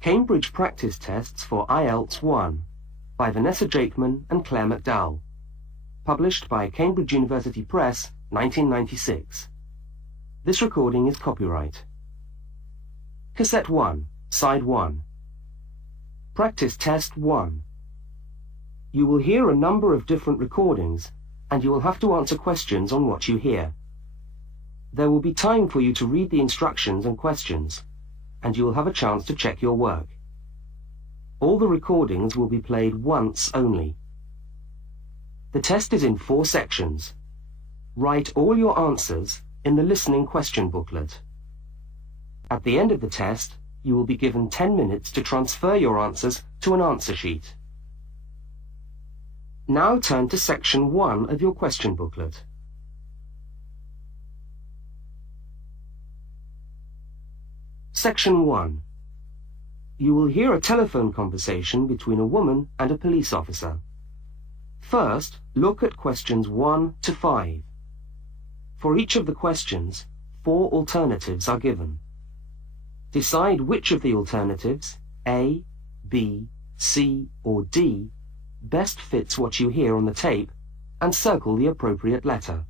Cambridge Practice Tests for IELTS 1 by Vanessa Jakeman and Claire McDowell. Published by Cambridge University Press, 1996. This recording is copyright. Cassette 1, Side 1. Practice Test 1. You will hear a number of different recordings, and you will have to answer questions on what you hear. There will be time for you to read the instructions and questions, and you will have a chance to check your work. All the recordings will be played once only. The test is in 4 sections. Write all your answers in the listening question booklet. At the end of the test, you will be given 10 minutes to transfer your answers to an answer sheet. Now turn to section 1 of your question booklet. Section 1. You will hear a telephone conversation between a woman and a police officer. First, look at questions 1 to 5. For each of the questions, 4 alternatives are given. Decide which of the alternatives, A, B, C, or D, best fits what you hear on the tape, and circle the appropriate letter.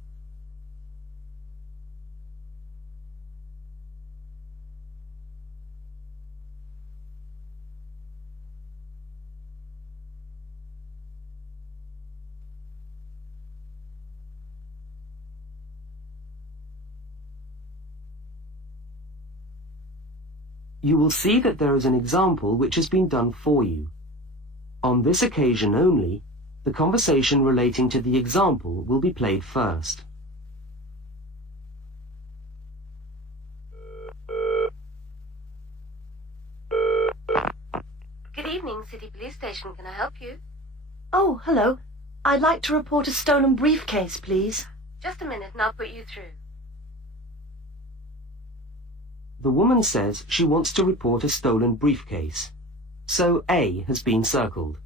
You will see that there is an example which has been done for you. On this occasion only, the conversation relating to the example will be played first. Good evening, City Police Station. Can I help you? Oh, hello. I'd like to report a stolen briefcase, please. Just a minute and I'll put you through. The woman says she wants to report a stolen briefcase, so A has been circled.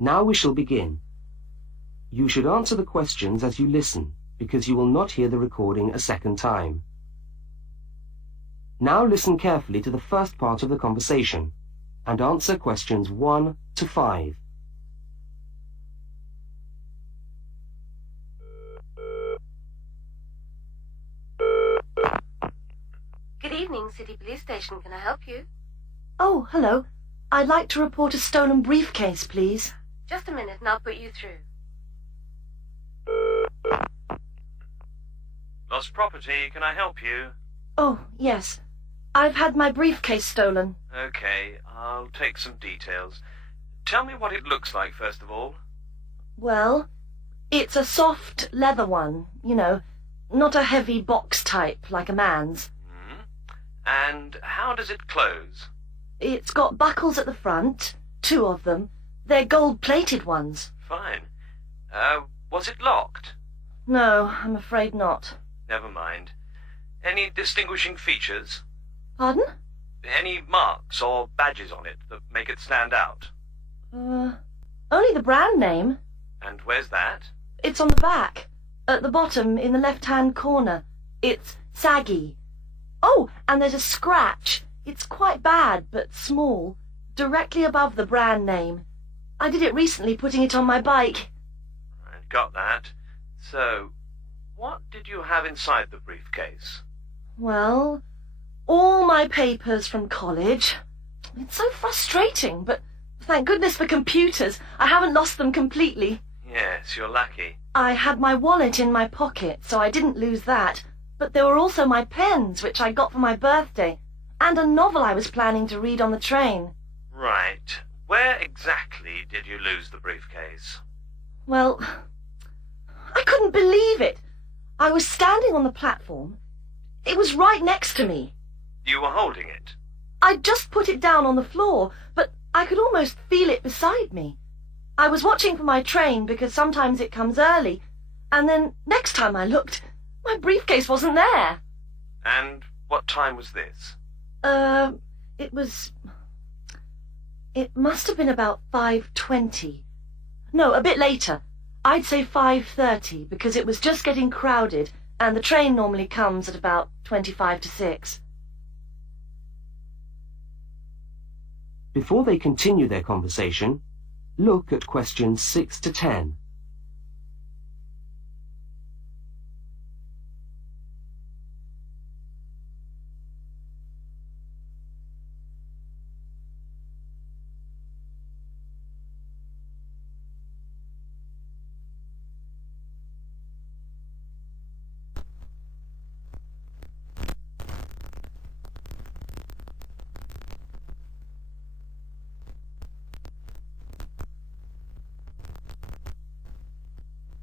Now we shall begin. You should answer the questions as you listen, because you will not hear the recording a second time. Now listen carefully to the first part of the conversation, and answer questions 1 to 5. Good evening, City Police Station. Can I help you? Oh, hello. I'd like to report a stolen briefcase, please. Just a minute and I'll put you through. Lost property, can I help you? Oh, yes. I've had my briefcase stolen. Okay, I'll take some details. Tell me what it looks like, first of all. Well, it's a soft leather one, you know, not a heavy box type like a man's. And how does it close? It's got buckles at the front, 2 of them. They're gold-plated ones. Fine. Was it locked? No, I'm afraid not. Never mind. Any distinguishing features? Pardon? Any marks or badges on it that make it stand out? Only the brand name. And where's that? It's on the back, at the bottom in the left-hand corner. It's saggy. Oh, and there's a scratch. It's quite bad, but small, directly above the brand name. I did it recently, putting it on my bike. I got that. So, what did you have inside the briefcase? Well, all my papers from college. It's so frustrating, but thank goodness for computers. I haven't lost them completely. Yes, you're lucky. I had my wallet in my pocket, so I didn't lose that. But there were also my pens, which I got for my birthday, and a novel I was planning to read on the train. Right. Where exactly did you lose the briefcase? Well, I couldn't believe it. I was standing on the platform. It was right next to me. You were holding it? I'd just put it down on the floor, but I could almost feel it beside me. I was watching for my train because sometimes it comes early, and then next time I looked, my briefcase wasn't there. And what time was this? It must have been about 5:20. No, a bit later. I'd say 5:30 because it was just getting crowded and the train normally comes at about 25 to 6. Before they continue their conversation, look at questions 6 to 10.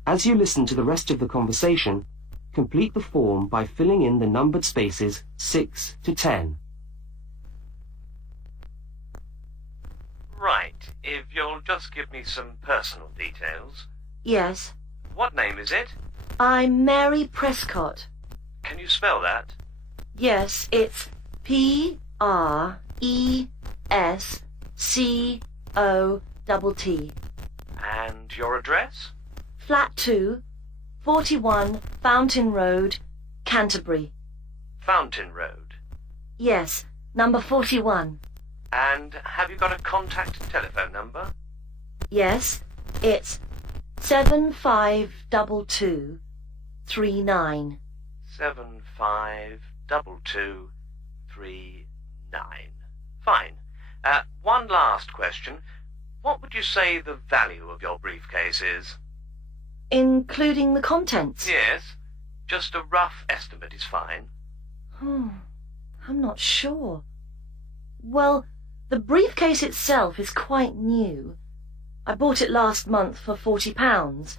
As you listen to the rest of the conversation, complete the form by filling in the numbered spaces 6 to 10. Right, if you'll just give me some personal details. Yes. What name is it? I'm Mary Prescott. Can you spell that? Yes, it's Prescott. And your address? Flat 2, 41 Fountain Road, Canterbury. Fountain Road. Yes, number 41. And have you got a contact telephone number? Yes, it's 752239. 752239. Fine. One last question. What would you say the value of your briefcase is? Including the contents? Yes. Just a rough estimate is fine. I'm not sure. Well, the briefcase itself is quite new. I bought it last month for £40.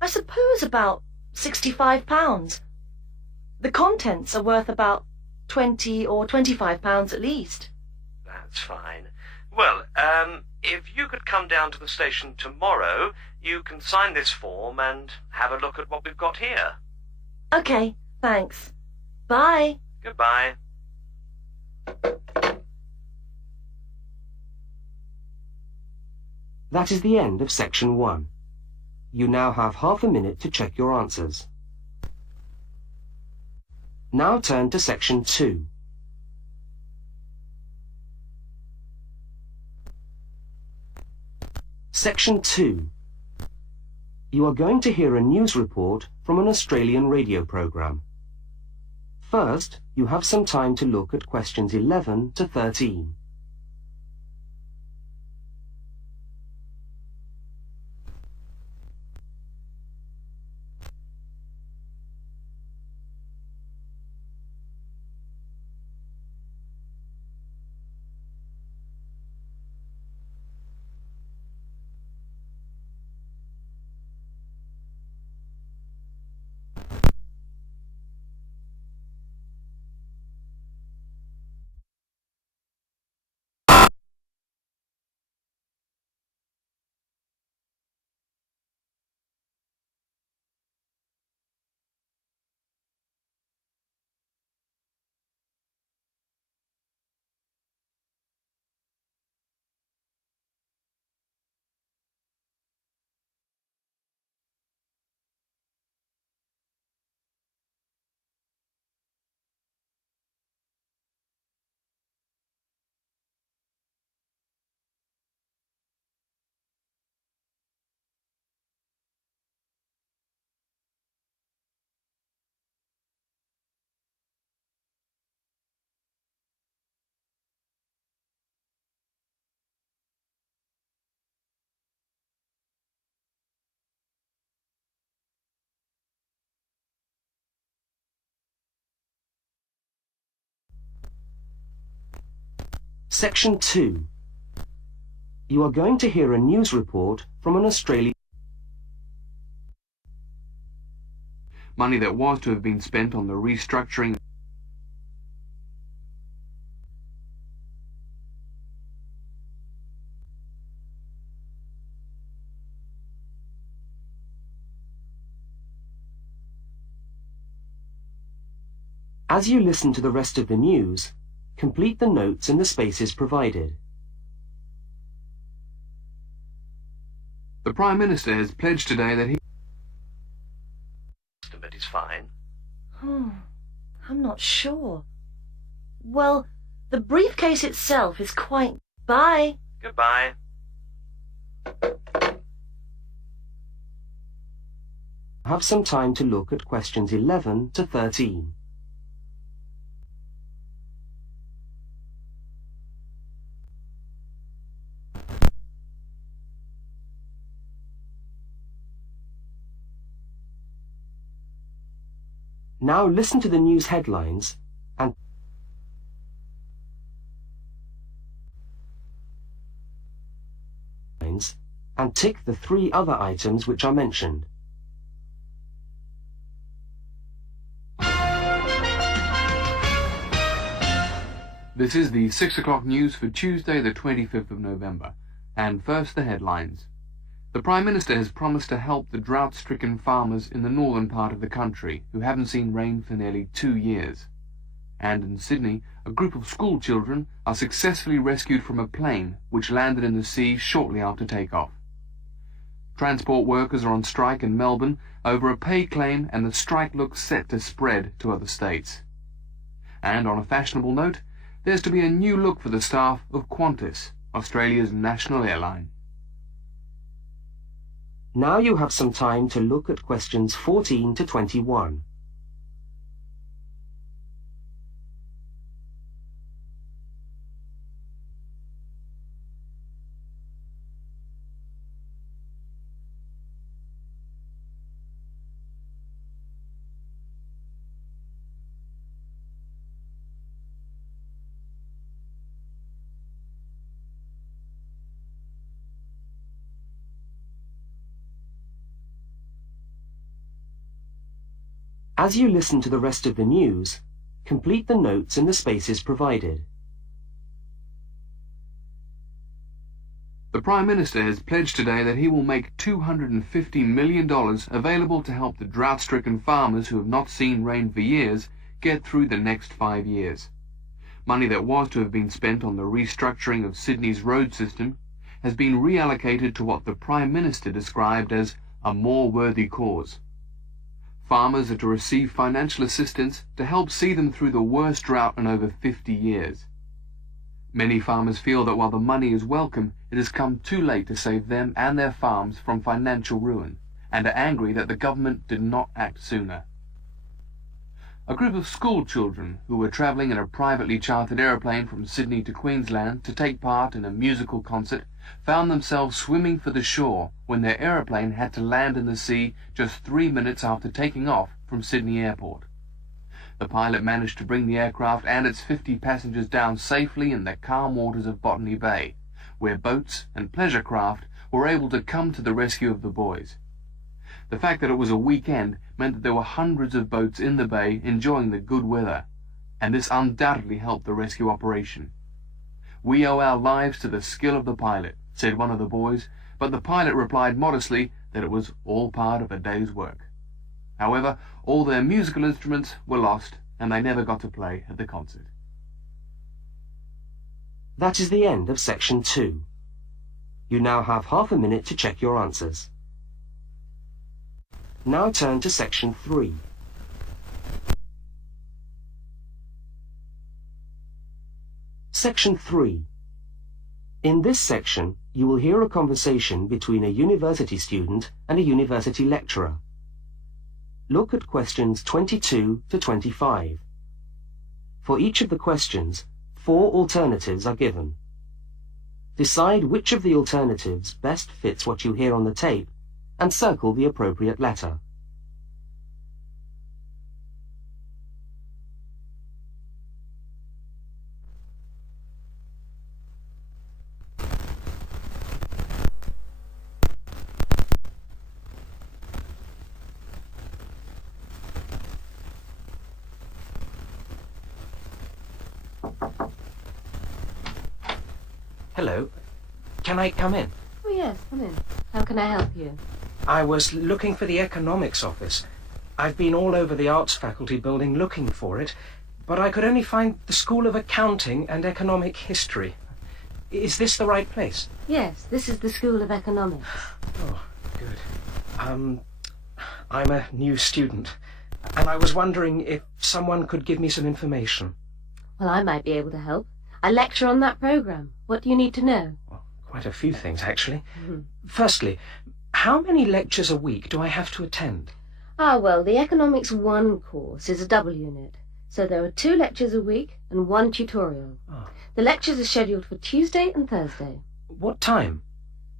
I suppose about £65. The contents are worth about £20 or £25 at least. That's fine. Well, if you could come down to the station tomorrow, you can sign this form and have a look at what we've got here. Okay, thanks. Bye. Goodbye. That is the end of section 1. You now have half a minute to check your answers. Now turn to section 2. Section 2. You are going to hear a news report from an Australian radio program. First, you have some time to look at questions 11 to 13. Section 2. You are going to hear a news report from an Australian money that was to have been spent on the restructuring. As you listen to the rest of the news, complete the notes in the spaces provided. The Prime Minister has pledged today that he... Estimate is fine. I'm not sure. Well, the briefcase itself is quite... Bye. Goodbye. Have some time to look at questions 11 to 13. Now listen to the news headlines and tick the 3 other items which are mentioned. This is the 6 o'clock news for Tuesday the 25th of November. And first the headlines. The Prime Minister has promised to help the drought-stricken farmers in the northern part of the country who haven't seen rain for nearly 2 years. And in Sydney, a group of school children are successfully rescued from a plane which landed in the sea shortly after takeoff. Transport workers are on strike in Melbourne over a pay claim, and the strike looks set to spread to other states. And on a fashionable note, there's to be a new look for the staff of Qantas, Australia's national airline. Now you have some time to look at questions 14 to 21. As you listen to the rest of the news, complete the notes in the spaces provided. The Prime Minister has pledged today that he will make $250 million available to help the drought-stricken farmers who have not seen rain for years get through the next 5 years. Money that was to have been spent on the restructuring of Sydney's road system has been reallocated to what the Prime Minister described as a more worthy cause. Farmers are to receive financial assistance to help see them through the worst drought in over 50 years. Many farmers feel that while the money is welcome, it has come too late to save them and their farms from financial ruin, and are angry that the government did not act sooner. A group of school children who were travelling in a privately chartered aeroplane from Sydney to Queensland to take part in a musical concert found themselves swimming for the shore when their aeroplane had to land in the sea just 3 minutes after taking off from Sydney Airport. The pilot managed to bring the aircraft and its 50 passengers down safely in the calm waters of Botany Bay, where boats and pleasure craft were able to come to the rescue of the boys. The fact that it was a weekend meant that there were hundreds of boats in the bay enjoying the good weather, and this undoubtedly helped the rescue operation. "We owe our lives to the skill of the pilot," said one of the boys, but the pilot replied modestly that it was all part of a day's work. However, all their musical instruments were lost, and they never got to play at the concert. That is the end of section 2. You now have half a minute to check your answers. Now turn to section 3. Section 3. In this section, you will hear a conversation between a university student and a university lecturer. Look at questions 22 to 25. For each of the questions, 4 alternatives are given. Decide which of the alternatives best fits what you hear on the tape and circle the appropriate letter. Hello. Can I come in? Oh, yes, come in. How can I help you? I was looking for the economics office. I've been all over the arts faculty building looking for it, but I could only find the School of Accounting and Economic History. Is this the right place? Yes, this is the School of Economics. Oh, good. I'm a new student, and I was wondering if someone could give me some information. Well, I might be able to help. I lecture on that program. What do you need to know? Well, quite a few things, actually. Firstly, how many lectures a week do I have to attend? Well, the Economics 1 course is a double unit. So there are 2 lectures a week and 1 tutorial. Oh. The lectures are scheduled for Tuesday and Thursday. What time?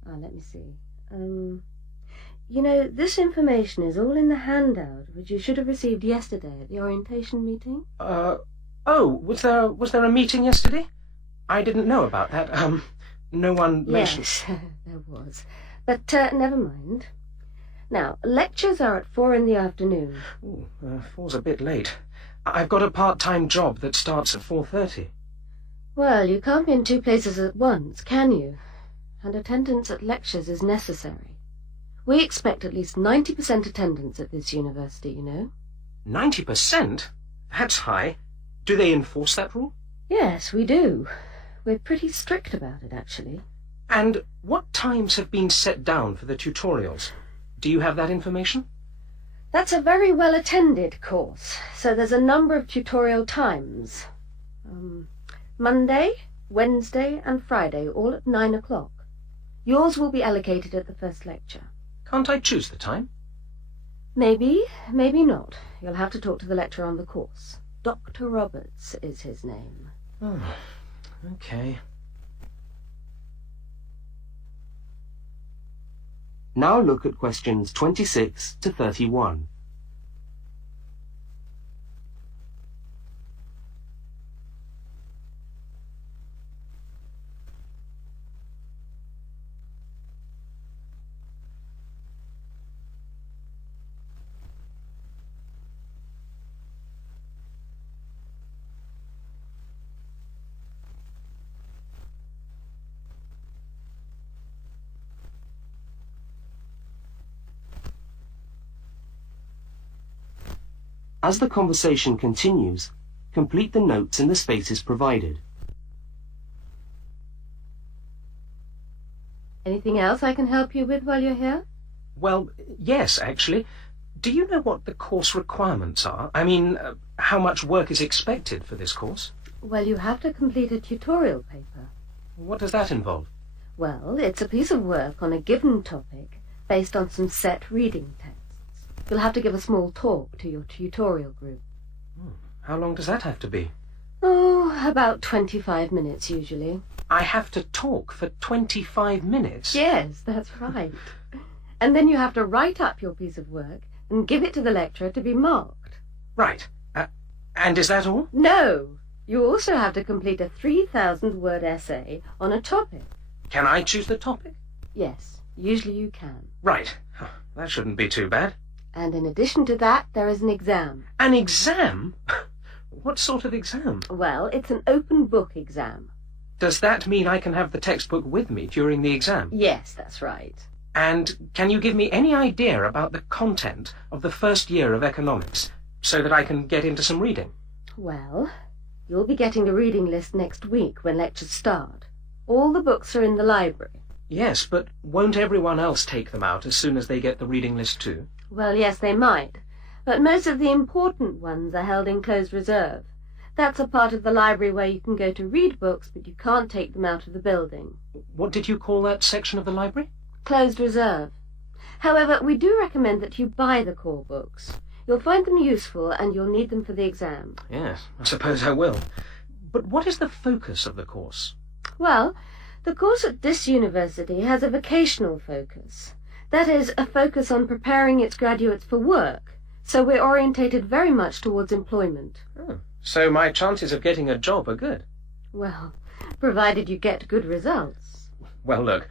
Let me see. You know, this information is all in the handout, which you should have received yesterday at the orientation meeting. Was there a meeting yesterday? I didn't know about that. No one mentioned... Yes, there was. But never mind. Now, lectures are at 4 in the afternoon. Ooh, 4's a bit late. I've got a part-time job that starts at 4:30. Well, you can't be in 2 places at once, can you? And attendance at lectures is necessary. We expect at least 90% attendance at this university, you know. 90%? That's high. Do they enforce that rule? Yes, we do. We're pretty strict about it, actually. And what times have been set down for the tutorials? Do you have that information? That's a very well-attended course, so there's a number of tutorial times. Monday, Wednesday and Friday, all at 9 o'clock. Yours will be allocated at the first lecture. Can't I choose the time? Maybe, maybe not. You'll have to talk to the lecturer on the course. Dr. Roberts is his name. Oh, okay. Now look at questions 26 to 31. As the conversation continues, complete the notes in the spaces provided. Anything else I can help you with while you're here? Well, yes, actually. Do you know what the course requirements are? I mean, how much work is expected for this course? Well, you have to complete a tutorial paper. What does that involve? Well, it's a piece of work on a given topic based on some set reading texts. You'll have to give a small talk to your tutorial group. How long does that have to be? Oh, about 25 minutes usually. I have to talk for 25 minutes? Yes, that's right. And then you have to write up your piece of work and give it to the lecturer to be marked. Right. And is that all? No! You also have to complete a 3,000-word essay on a topic. Can I choose the topic? Yes, usually you can. Right. That shouldn't be too bad. And in addition to that, there is an exam. An exam? What sort of exam? Well, it's an open book exam. Does that mean I can have the textbook with me during the exam? Yes, that's right. And can you give me any idea about the content of the first year of economics, so that I can get into some reading? Well, you'll be getting a reading list next week when lectures start. All the books are in the library. Yes, but won't everyone else take them out as soon as they get the reading list too? Well, yes, they might. But most of the important ones are held in closed reserve. That's a part of the library where you can go to read books, but you can't take them out of the building. What did you call that section of the library? Closed reserve. However, we do recommend that you buy the core books. You'll find them useful and you'll need them for the exam. Yes, I suppose I will. But what is the focus of the course? Well, the course at this university has a vocational focus. That is, a focus on preparing its graduates for work. So we're orientated very much towards employment. Oh, so my chances of getting a job are good? Well, provided you get good results. Well, look,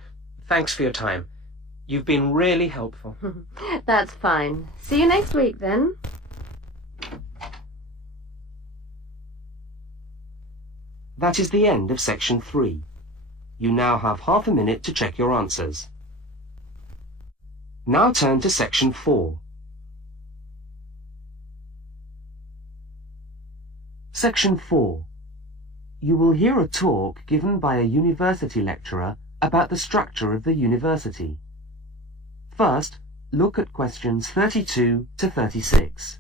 thanks for your time. You've been really helpful. That's fine. See you next week, then. That is the end of section 3. You now have half a minute to check your answers. Now turn to section 4. Section 4. You will hear a talk given by a university lecturer about the structure of the university. First, look at questions 32 to 36.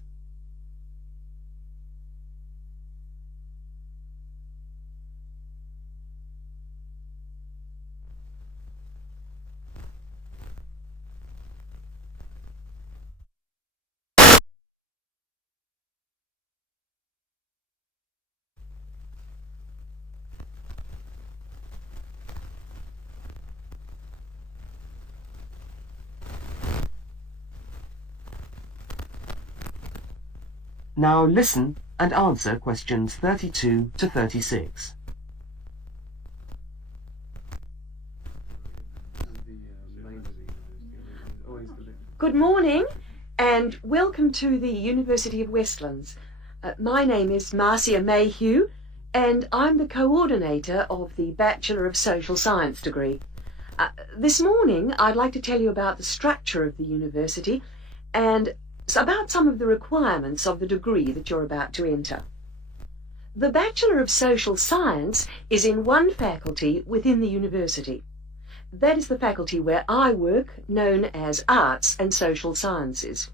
Now listen and answer questions 32 to 36. Good morning and welcome to the University of Westlands. My name is Marcia Mayhew and I'm the coordinator of the Bachelor of Social Science degree. This morning I'd like to tell you about the structure of the university and about some of the requirements of the degree that you're about to enter. The Bachelor of Social Science is in one faculty within the university. That is the faculty where I work, known as Arts and Social Sciences.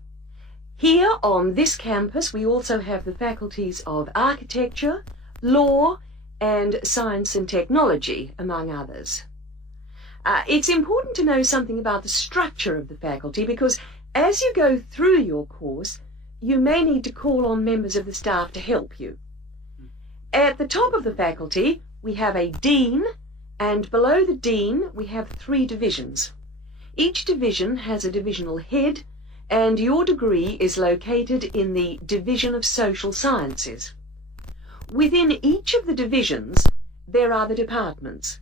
Here on this campus we also have the faculties of Architecture, Law and Science and Technology, among others. It's important to know something about the structure of the faculty because as you go through your course, you may need to call on members of the staff to help you. At the top of the faculty, we have a dean, and below the dean, we have 3 divisions. Each division has a divisional head, and your degree is located in the Division of Social Sciences. Within each of the divisions, there are the departments,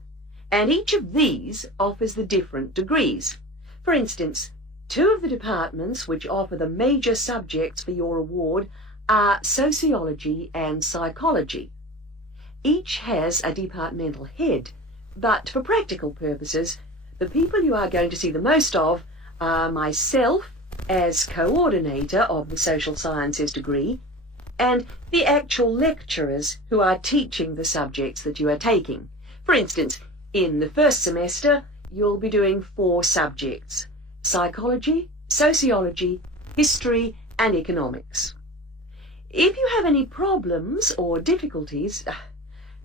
and each of these offers the different degrees. For instance, 2 of the departments which offer the major subjects for your award are Sociology and Psychology. Each has a departmental head, but for practical purposes, the people you are going to see the most of are myself as coordinator of the Social Sciences degree and the actual lecturers who are teaching the subjects that you are taking. For instance, in the first semester, you'll be doing 4 subjects: psychology, sociology, history, and economics. If you have any problems or difficulties,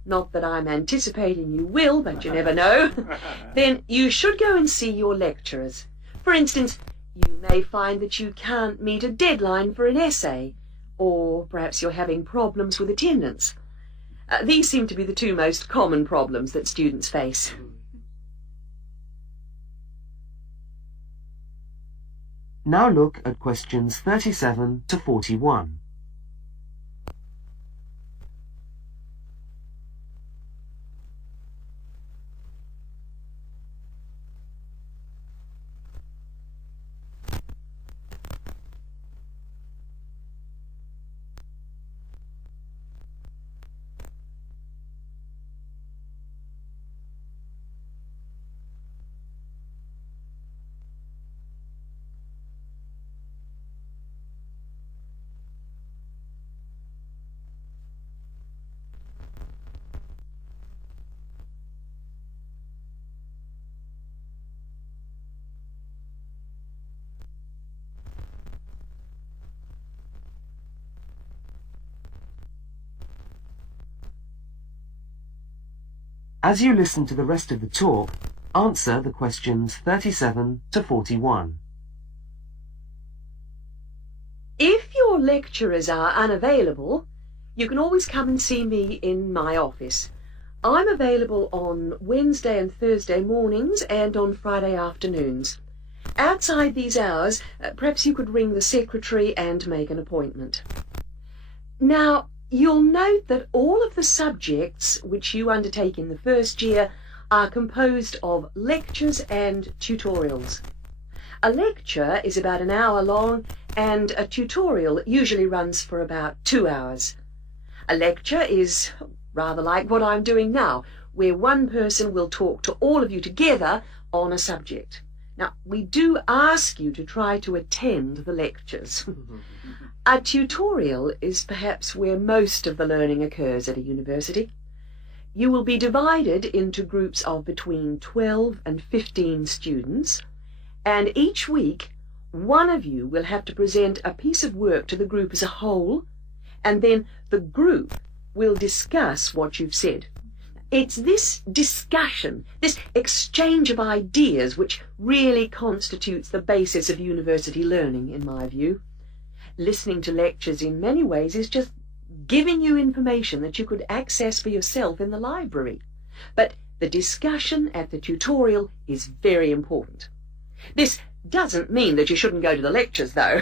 not that I'm anticipating you will, but you never know, then you should go and see your lecturers. For instance, you may find that you can't meet a deadline for an essay, or perhaps you're having problems with attendance. These seem to be the 2 most common problems that students face. Now look at questions 37 to 41. As you listen to the rest of the talk, answer the questions 37 to 41. If your lecturers are unavailable, you can always come and see me in my office. I'm available on Wednesday and Thursday mornings and on Friday afternoons. Outside these hours, perhaps you could ring the secretary and make an appointment. Now, you'll note that all of the subjects which you undertake in the first year are composed of lectures and tutorials. A lecture is about an hour long and a tutorial usually runs for about 2 hours. A lecture is rather like what I'm doing now, where one person will talk to all of you together on a subject. Now, we do ask you to try to attend the lectures. A tutorial is perhaps where most of the learning occurs at a university. You will be divided into groups of between 12 and 15 students, and each week one of you will have to present a piece of work to the group as a whole, and then the group will discuss what you've said. It's this discussion, this exchange of ideas, which really constitutes the basis of university learning, in my view. Listening to lectures in many ways is just giving you information that you could access for yourself in the library. But the discussion at the tutorial is very important. This doesn't mean that you shouldn't go to the lectures, though.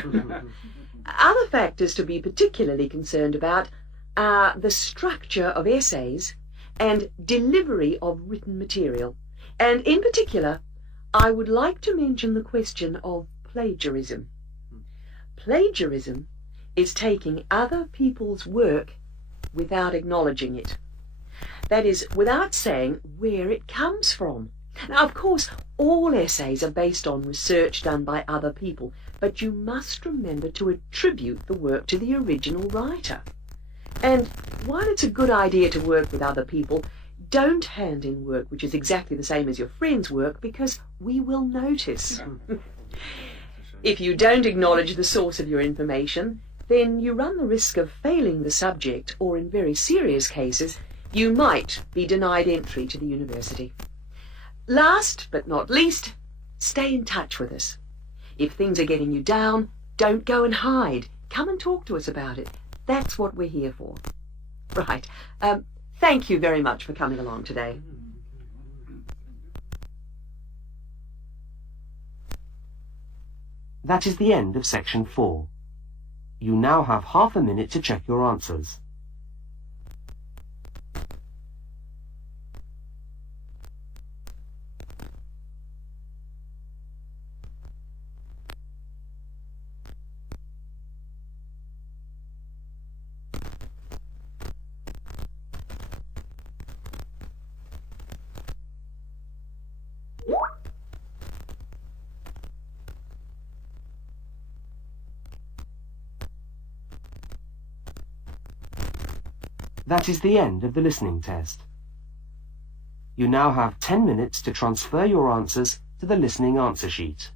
Other factors to be particularly concerned about are the structure of essays and delivery of written material. And in particular, I would like to mention the question of plagiarism. Plagiarism is taking other people's work without acknowledging it. That is, without saying where it comes from. Now, of course, all essays are based on research done by other people, but you must remember to attribute the work to the original writer. And while it's a good idea to work with other people, don't hand in work which is exactly the same as your friend's work, because we will notice. If you don't acknowledge the source of your information, then you run the risk of failing the subject, or in very serious cases, you might be denied entry to the university. Last but not least, stay in touch with us. If things are getting you down, don't go and hide. Come and talk to us about it. That's what we're here for. Right. Thank you very much for coming along today. That is the end of section 4. You now have half a minute to check your answers. That is the end of the listening test. You now have 10 minutes to transfer your answers to the listening answer sheet.